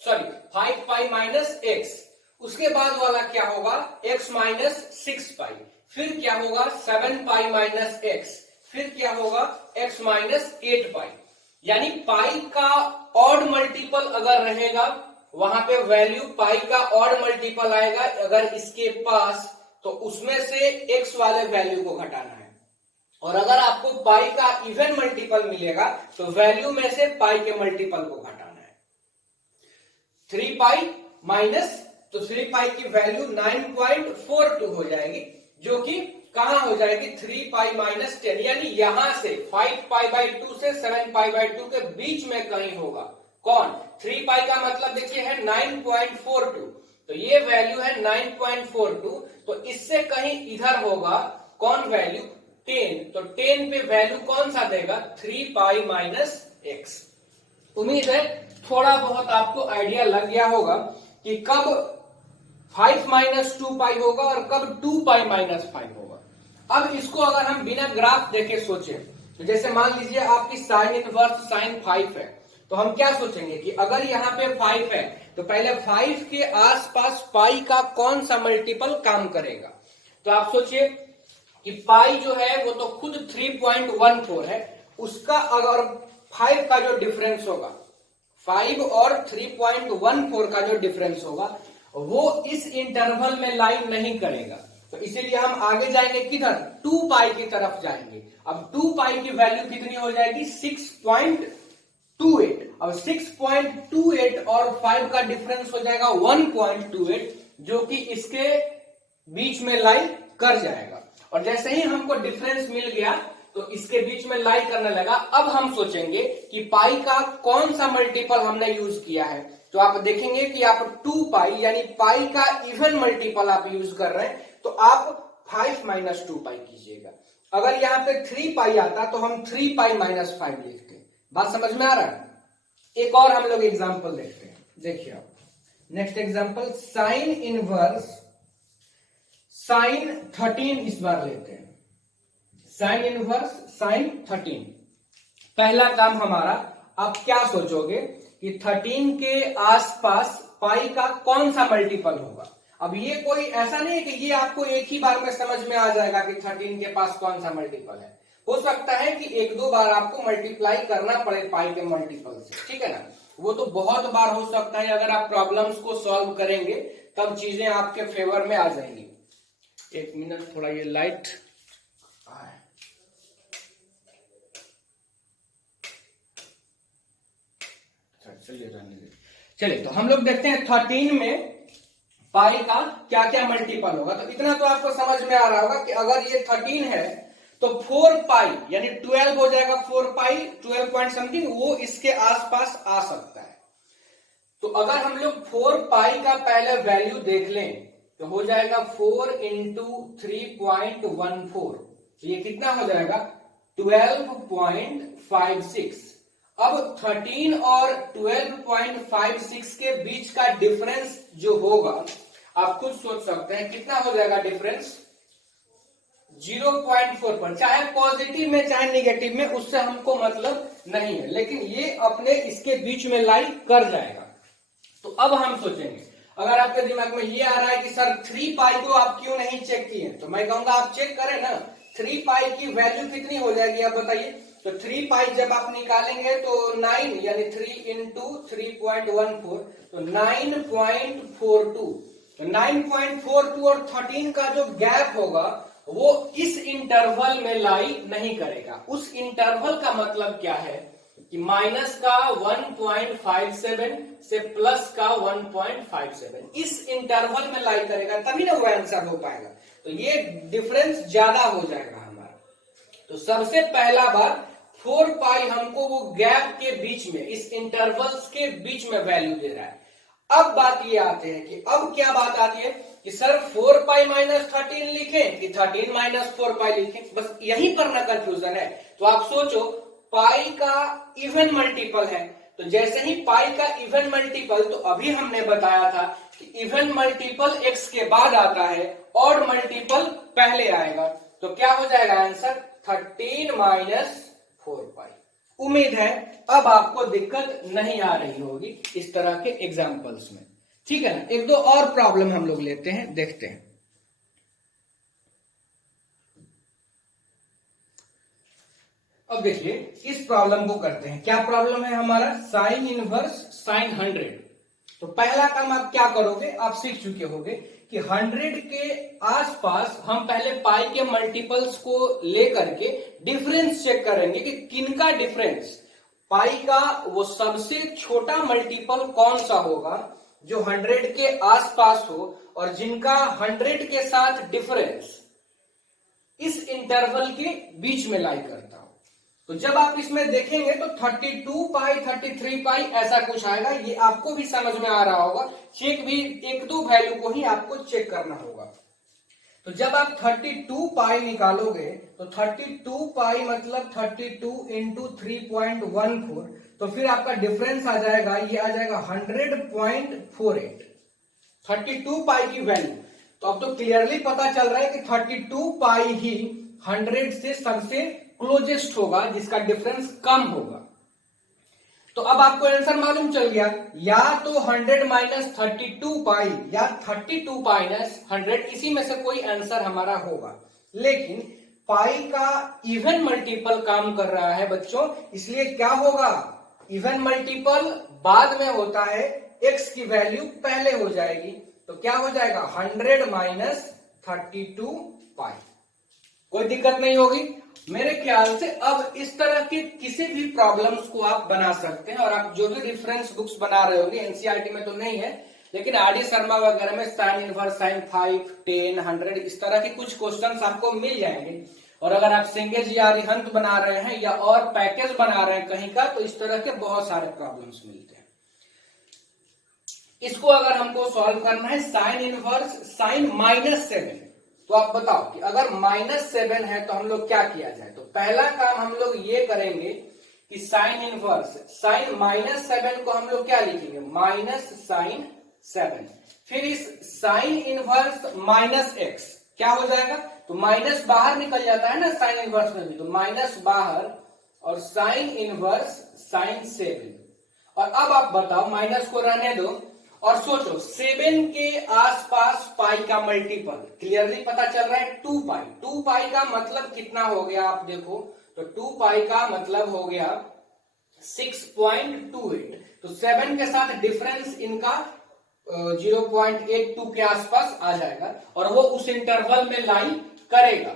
सॉरी 5 पाई माइनस एक्स। उसके बाद वाला क्या होगा, x माइनस 6 पाई। फिर क्या होगा 7 पाई माइनस एक्स। फिर क्या होगा x माइनस 8 पाई। यानी पाई का ऑड मल्टीपल अगर रहेगा वहां पे वैल्यू पाई का ऑड मल्टीपल आएगा अगर इसके पास, तो उसमें से x वाले वैल्यू को घटाना है। और अगर आपको पाई का इवन मल्टीपल मिलेगा तो वैल्यू में से पाई के मल्टीपल को घटाना है। 3 पाई माइनस, तो 3 पाई की वैल्यू 9.42 हो जाएगी, जो कि कहां हो जाएगी 3 पाई माइनस 10, यानी यहां से 5 पाई बाई 2 से 7 पाई बाई 2 के बीच में कहीं होगा। कौन, 3 पाई का मतलब देखिए है 9.42, तो ये वैल्यू है 9.42, तो इससे कहीं इधर होगा कौन वैल्यू 10, तो 10 पे वैल्यू कौन सा देगा 3 पाई माइनस एक्स। उम्मीद है थोड़ा बहुत आपको आइडिया लग गया होगा कि कब 5 माइनस 2 पाई होगा और कब 2 पाई माइनस 5 होगा। अब इसको अगर हम बिना ग्राफ देखे सोचे, तो जैसे मान लीजिए आपकी साइन इनवर्स साइन 5 है, तो हम क्या सोचेंगे कि अगर यहाँ पे 5 है तो पहले 5 के आसपास पाई का कौन सा मल्टीपल काम करेगा। तो आप सोचिए कि पाई जो है वो तो खुद 3.14 है, उसका अगर 5 का जो डिफरेंस होगा, 5 और 3.14 का जो डिफरेंस होगा वो इस इंटरवल में लाइन नहीं करेगा। तो इसीलिए हम आगे जाएंगे किधर, 2 पाई की तरफ जाएंगे। अब 2 पाई की वैल्यू कितनी हो जाएगी 6.28। अब 6.28 और 5 का डिफरेंस हो जाएगा 1.28, जो कि इसके बीच में लाई कर जाएगा। और जैसे ही हमको डिफरेंस मिल गया तो इसके बीच में लाई करने लगा। अब हम सोचेंगे कि पाई का कौन सा मल्टीपल हमने यूज किया है, तो आप देखेंगे कि आप 2 पाई यानी पाई का इवन मल्टीपल आप यूज कर रहे हैं, तो तो आप 5 माइनस 2 पाई कीजिएगा। अगर यहाँ पे 3 पाई आता तो हम 3 पाई माइनस 5 लिखते। बात समझ में आ रहा है? एक और हम लोग एग्जाम्पल देखते हैं, देखिए आप next example sign inverse sign 13 इस बार लेते हैं। साइन इनवर्स साइन 13 पहला काम हमारा, आप क्या सोचोगे कि 13 के आसपास पाई का कौन सा मल्टीपल होगा। अब ये कोई ऐसा नहीं है कि ये आपको एक ही बार में समझ में आ जाएगा कि 13 के पास कौन सा मल्टीपल है। हो सकता है कि एक दो बार आपको मल्टीप्लाई करना पड़े पाई के मल्टीपल से, ठीक है ना। वो तो बहुत बार हो सकता है, अगर आप प्रॉब्लम्स को सॉल्व करेंगे तब चीजें आपके फेवर में आ जाएंगी। एक मिनट, थोड़ा ये लाइट चलिए तो हम लोग देखते हैं 13 में पाई का क्या क्या मल्टीपल होगा। तो इतना तो आपको समझ में आ रहा होगा कि अगर ये 13 है तो 4 पाई यानी 12 हो जाएगा। 4 पाई 12 पॉइंट समथिंग वो इसके आसपास आ सकता है। तो अगर हम लोग 4 पाई का पहले वैल्यू देख लें तो हो जाएगा 4 इंटू 3.14। तो ये कितना हो जाएगा 12.56। अब 13 और 12.56 के बीच का डिफरेंस जो होगा आप खुद सोच सकते हैं कितना हो जाएगा डिफरेंस 0.4 पर, चाहे पॉजिटिव में चाहे निगेटिव में, उससे हमको मतलब नहीं है, लेकिन ये अपने इसके बीच में लाई कर जाएगा। तो अब हम सोचेंगे, अगर आपके दिमाग में ये आ रहा है कि सर 3 पाई को आप क्यों नहीं चेक किए, तो मैं कहूंगा आप चेक करें ना। 3 पाई की वैल्यू कितनी हो जाएगी आप बताइए। तो 3 पाई जब आप निकालेंगे तो 9 यानी 3 इंटू 3.14 तो 9.42। तो 9.42 और 13 का जो गैप होगा वो इस इंटरवल में लाई नहीं करेगा। उस इंटरवल का मतलब क्या है कि माइनस का 1.57 से प्लस का 1.57 इस इंटरवल में लाई करेगा, तभी ना वो आंसर हो पाएगा। तो ये डिफरेंस ज्यादा हो जाएगा हमारा। तो सबसे पहला बार 4 पाई हमको वो गैप के बीच में, इस इंटरवल्स के बीच में वैल्यू दे रहा है। अब बात ये आते हैं कि अब क्या बात आती है कि सर 4 पाई माइनस 13 लिखें कि 13 माइनस 4 पाई लिखें, बस यहीं पर ना कंफ्यूजन है। तो आप सोचो पाई का इवन मल्टीपल है, तो जैसे ही पाई का इवन मल्टीपल, तो अभी हमने बताया था कि इवन मल्टीपल x के बाद आता है, ऑड मल्टीपल पहले आएगा। तो क्या हो जाएगा आंसर 13 माइनस 4 पाई। उम्मीद है अब आपको दिक्कत नहीं आ रही होगी इस तरह के एग्जाम्पल्स में, ठीक है ना। एक दो और प्रॉब्लम हम लोग लेते हैं, देखते हैं। अब देखिए इस प्रॉब्लम को करते हैं। क्या प्रॉब्लम है हमारा साइन इनवर्स साइन 100। तो पहला काम आप क्या करोगे, आप सीख चुके होंगे कि 100 के आसपास हम पहले पाई के मल्टीपल्स को लेकर के डिफरेंस चेक करेंगे कि किनका डिफरेंस, पाई का वो सबसे छोटा मल्टीपल कौन सा होगा जो 100 के आसपास हो और जिनका 100 के साथ डिफरेंस इस इंटरवल के बीच में लाई करता हो। तो जब आप इसमें देखेंगे तो 32 पाई 33 पाई ऐसा कुछ आएगा। ये आपको भी समझ में आ रहा होगा, चेक भी एक दो वैल्यू को ही आपको चेक करना होगा। तो जब आप 32 पाई निकालोगे तो 32 पाई मतलब 32 इंटू 3.14, तो फिर आपका डिफरेंस आ जाएगा, ये आ जाएगा 100.48 32 पाई की वैल्यू। तो अब तो क्लियरली पता चल रहा है कि 32 पाई ही 100 से सबसे क्लोजेस्ट होगा, जिसका डिफरेंस कम होगा। तो अब आपको आंसर मालूम चल गया, या तो 100 माइनस 32 पाई या 32 माइनस 100, इसी में से कोई आंसर हमारा होगा। लेकिन पाई का इवन मल्टीपल काम कर रहा है बच्चों, इसलिए क्या होगा, इवन मल्टीपल बाद में होता है, एक्स की वैल्यू पहले हो जाएगी। तो क्या हो जाएगा 100 माइनस 32 पाई। कोई दिक्कत नहीं होगी मेरे ख्याल से। अब इस तरह के किसी भी प्रॉब्लम्स को आप बना सकते हैं, और आप जो भी रेफरेंस बुक्स बना रहे होंगे, एनसीईआरटी में तो नहीं है लेकिन आरडी शर्मा वगैरह में साइन इनवर्स साइन 5 10 100 इस तरह के कुछ क्वेश्चंस आपको मिल जाएंगे। और अगर आप सिंगेज या अरिहंत बना रहे हैं या और पैकेज बना रहे हैं कहीं का, तो इस तरह के बहुत सारे प्रॉब्लम्स मिलते हैं। इसको अगर हमको सॉल्व करना है साइन इनवर्स साइन -7, तो आप बताओ कि अगर -7 है तो हम लोग क्या किया जाए। तो पहला काम हम लोग ये करेंगे कि साइन इनवर्स, साइन -7 को हम लोग क्या लिखेंगे, -sin7। फिर इस साइन इनवर्स -x क्या हो जाएगा, तो माइनस बाहर निकल जाता है ना साइन इनवर्स में भी, तो माइनस बाहर और साइन इनवर्स sin7। और अब आप बताओ, माइनस को रहने दो और सोचो 7 के आसपास पाई का मल्टीपल क्लियरली पता चल रहा है 2 पाई। 2 पाई का मतलब कितना हो गया आप देखो, तो 2 पाई का मतलब हो गया 6.28। तो 7 के साथ डिफरेंस इनका 0.82 के आसपास आ जाएगा और वो उस इंटरवल में लाई करेगा।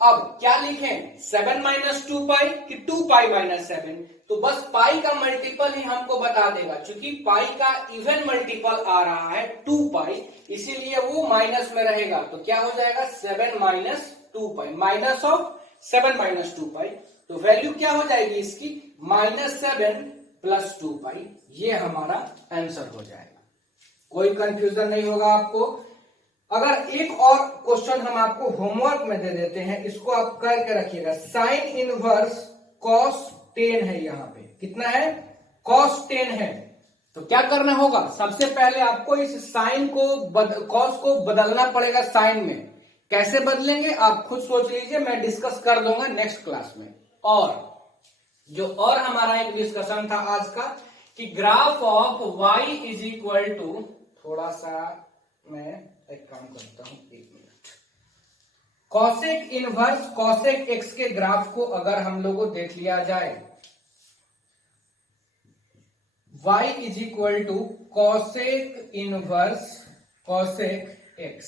अब क्या लिखें, 7 - 2 पाई कि 2 पाई -7। तो बस पाई का मल्टीपल ही हमको बता देगा, क्योंकि पाई का इवन मल्टीपल आ रहा है 2 पाई, इसीलिए वो माइनस में रहेगा। तो क्या हो जाएगा 7 - 2 पाई, माइनस ऑफ 7 - 2 पाई। तो वैल्यू क्या हो जाएगी इसकी, -7 + 2 पाई। ये हमारा आंसर हो जाएगा। कोई कंफ्यूजन नहीं होगा आपको। अगर एक और क्वेश्चन हम आपको होमवर्क में दे देते हैं, इसको आप करके रखिएगा। साइन इनवर्स cos 10 है, यहां पे कितना है, cos 10 है। तो क्या करना होगा, सबसे पहले आपको इस साइन को cos को बदलना पड़ेगा साइन में। कैसे बदलेंगे आप खुद सोच लीजिए, मैं डिस्कस कर दूंगा नेक्स्ट क्लास में। और हमारा एक डिस्कशन था आज का कि ग्राफ ऑफ y = थोड़ा सा मैं एक काम करता हूं, 1 minute. Cosec inverse cosec x के ग्राफ को अगर हम लोगों देख लिया जाए, y = cosec inverse cosec x,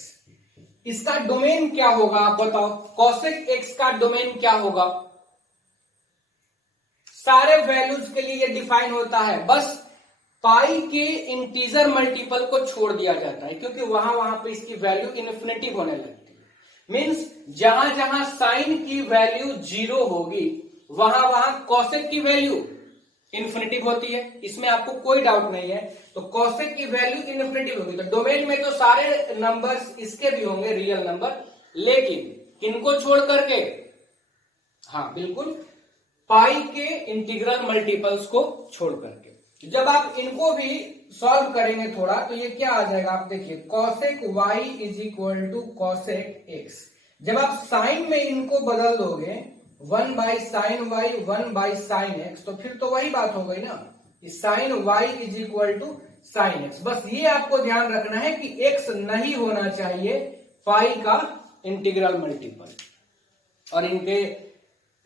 इसका डोमेन क्या होगा आप बताओ। कॉसेक x का डोमेन क्या होगा, सारे वैल्यूज के लिए ये डिफाइन होता है, बस पाई के इंटीजर मल्टीपल को छोड़ दिया जाता है, क्योंकि वहां पे इसकी वैल्यू इन्फिनिटी होने लगती है। मींस जहां जहां साइन की वैल्यू 0 होगी वहां कॉसेक की वैल्यू इन्फिनिटी होती है, इसमें आपको कोई डाउट नहीं है। तो कॉसेक की वैल्यू इन्फिनिटी होगी। तो डोमेन में तो सारे नंबर्स इसके भी होंगे रियल नंबर, लेकिन किनको छोड़ करके, हाँ बिल्कुल, पाई के इंटीग्रल मल्टीपल्स को छोड़ करके। जब आप इनको भी सॉल्व करेंगे थोड़ा, तो ये क्या आ जाएगा आप देखिए, कॉसेक y = कॉसेक x। जब आप साइन में इनको बदल दोगे 1/sin y 1/sin x, तो फिर तो वही बात हो गई ना, साइन y = sin x। बस ये आपको ध्यान रखना है कि x नहीं होना चाहिए पाई का इंटीग्रल मल्टीपल। और इनके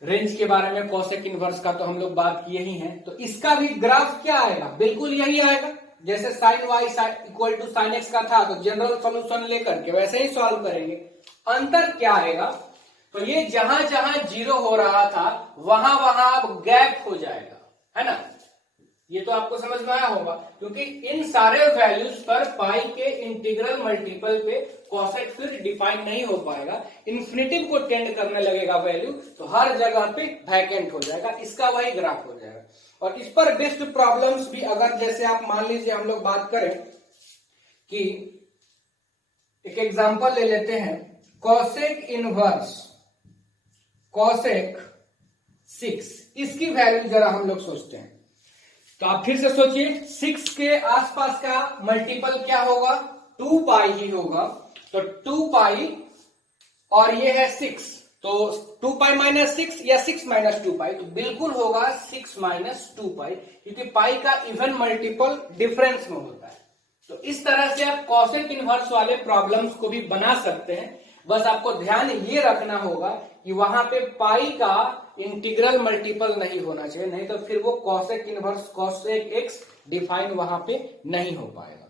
रेंज के बारे में कॉसेक इनवर्स का तो हम लोग बात किए ही हैं। तो इसका भी ग्राफ क्या आएगा, बिल्कुल यही आएगा जैसे साइन y = sin x का था, तो जनरल सॉल्यूशन लेकर के वैसे ही सॉल्व करेंगे। अंतर क्या आएगा, तो ये जहां जहां 0 हो रहा था वहां अब गैप हो जाएगा, है ना। ये तो आपको समझ में आया होगा, क्योंकि इन सारे वैल्यूज पर पाई के इंटीग्रल मल्टीपल पे कॉसेक फिर डिफाइन नहीं हो पाएगा, इन्फिनिटी को टेंड करने लगेगा वैल्यू, तो हर जगह पे वैकेंट हो जाएगा, इसका वही ग्राफ हो जाएगा। और इस पर बेस्ड प्रॉब्लम्स भी, अगर जैसे आप मान लीजिए हम लोग बात करें कि एक एग्जांपल ले लेते हैं, कॉसेक इनवर्स कॉसेक 6, इसकी वैल्यू जरा हम लोग सोचते हैं। तो आप फिर से सोचिए, 6 के आसपास का मल्टीपल क्या होगा, 2 पाई ही होगा। तो 2 पाई और ये है 6, तो 2 पाई -6 या 6 - 2 पाई, तो बिल्कुल होगा 6 - 2 पाई, क्योंकि पाई का इवन मल्टीपल डिफरेंस में होता है। तो इस तरह से आप कॉसेक इनवर्स वाले प्रॉब्लम्स को भी बना सकते हैं। बस आपको ध्यान ये रखना होगा कि वहां पे पाई का इंटीग्रल मल्टीपल नहीं होना चाहिए, नहीं तो फिर वो cosec inverse cosec x define वहां पे नहीं हो पाएगा।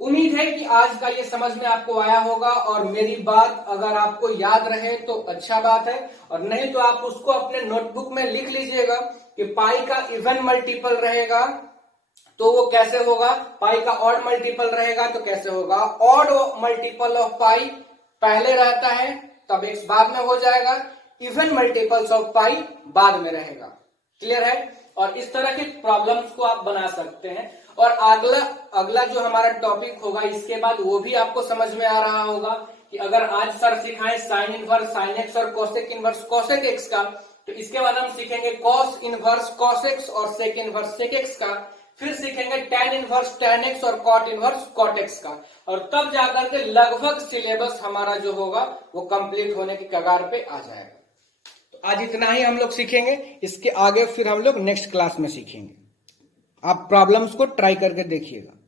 उम्मीद है कि आज का ये समझ में आपको आया होगा, और मेरी बात अगर आपको याद रहे तो अच्छा बात है, और नहीं तो आप उसको अपने नोटबुक में लिख लीजिएगा कि पाई का इवन मल्टीपल रहेगा तो वो कैसे होगा, पाई का ऑड मल्टीपल रहेगा तो कैसे होगा। ऑड मल्टीपल ऑफ पाई पहले रहता है तब x बाद में हो जाएगा, इवन मल्टीपल्स ऑफ पाई बाद में रहेगा। क्लियर है। और इस तरह के प्रॉब्लम्स को आप बना सकते हैं। और अगला जो हमारा टॉपिक होगा इसके बाद वो भी आपको समझ में आ रहा होगा कि अगर आज सर सिखाएं साइन इनवर्स साइन एक्स और कोसेक इनवर्स कोसेक एक्स का, तो इसके बाद हम सीखेंगे कॉस इनवर्स कॉस एक्स और सेक इनवर्स सेक एक्स का, फिर सीखेंगे टेन इनवर्स टेन एक्स और कॉट इनवर्स कॉट एक्स का, और तब जाकर के लगभग सिलेबस हमारा जो होगा वो कंप्लीट होने की कगार पे आ जाएगा। तो आज इतना ही हम लोग सीखेंगे, इसके आगे फिर हम लोग नेक्स्ट क्लास में सीखेंगे। आप प्रॉब्लम्स को ट्राई करके देखिएगा।